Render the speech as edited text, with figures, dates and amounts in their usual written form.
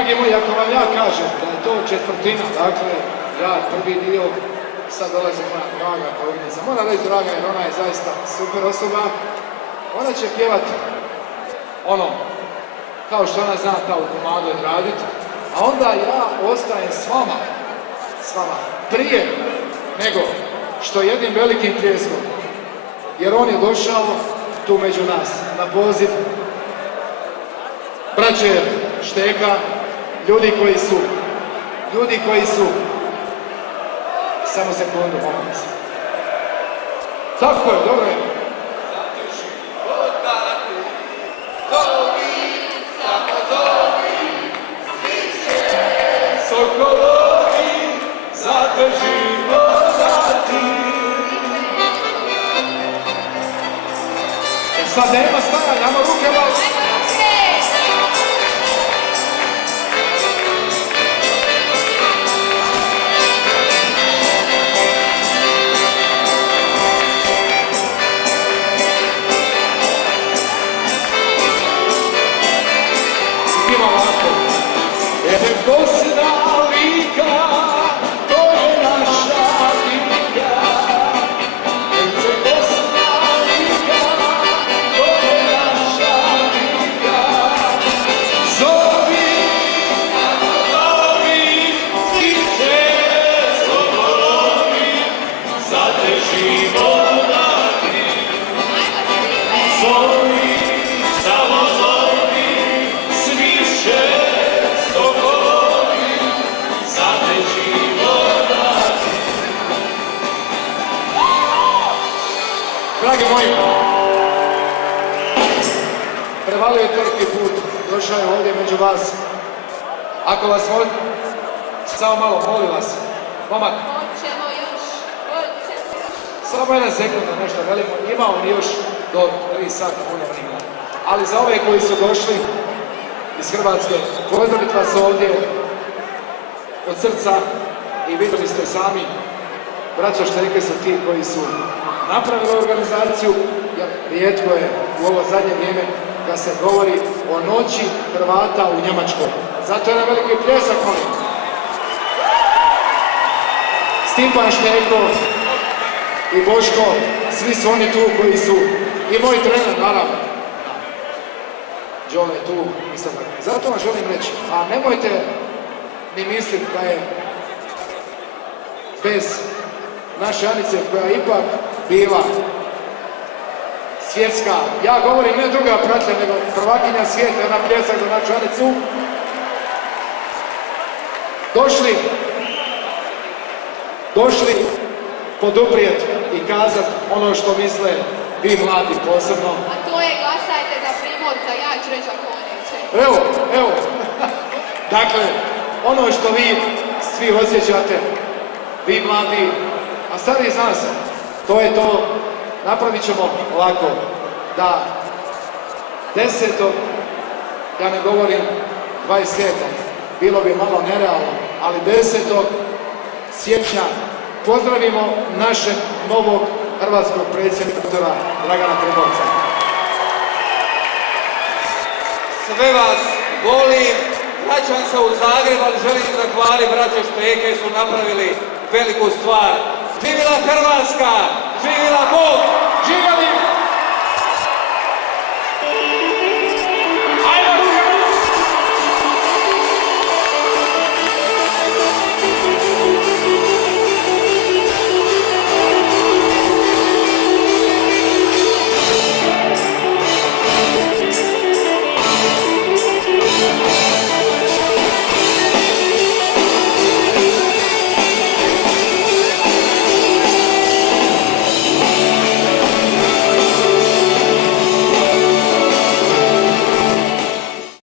Dragi moji, ako vam ja kažem da je to četvrtina, dakle, ja prvi dio, sad dolazi moja draga koleginica, moram reći draga jer ona je zaista super osoba, ona će pjevat ono, kao što ona zna ta u komadu odraditi, a onda ja ostajem s vama, prije nego što jednim velikim pljeskom, jer on je došao tu među nas, na poziv braće Šteka, ljudi koji su, samo sekundu, molim se. Tako je, dobro je. Sokolovi, zato život dati. Sad nema stajanja, ajmo ruke malo. Bosna Lika, to je naša Lika. Bosna Lika, to je naša Lika. Zovi, stiče, sokolovi, za te život dati. Zovi, samo zovi, sviše. Dragi moji, prevalio je toliki put, došao je ovdje među vas. Ako vas molim, samo malo, molim vas, momak. Hoćemo još. Samo jedna sekunda, nešto velimo, ima on još do 3 sata puno vremena. Ali za ove koji su došli iz Hrvatske, pozdraviti vas ovdje od srca i vidjeli ste sami, braća Šteke su ti koji su napravili organizaciju, jer rijetko je u ovo zadnje vrijeme da se govori o noći Hrvata u Njemačkoj. Zato je na veliki pljesak, molim. Stipan Šteko i Boško, svi su oni tu koji su, i moj trener, naravno. John je tu, mislim. Zato vam želim reći, a nemojte ni misliti da je bez naše Anice, koja je ipak bila svjetska, ja govorim ne druga pratlja, nego prvakinja svijeta, jedna pljesak za našu Anicu, došli poduprijet i kazat ono što misle vi mladi posebno. A to je glasajte za Primorca, ja ću reći ako neće. Evo, dakle, ono što vi svi osjećate, vi mladi, a stariji zna se, to je to, napravit ćemo ovako, da 10. ja ne govorim 27. bilo bi malo nerealno, ali 10. siječnja pozdravimo našeg novog hrvatskog predsjednika doktora Dragana Primorca. Sve vas volim, vraćam se u Zagreb, ali želim zahvaliti braće Šteke, su napravili veliku stvar. Živjela Hrvatska, živjela Bog!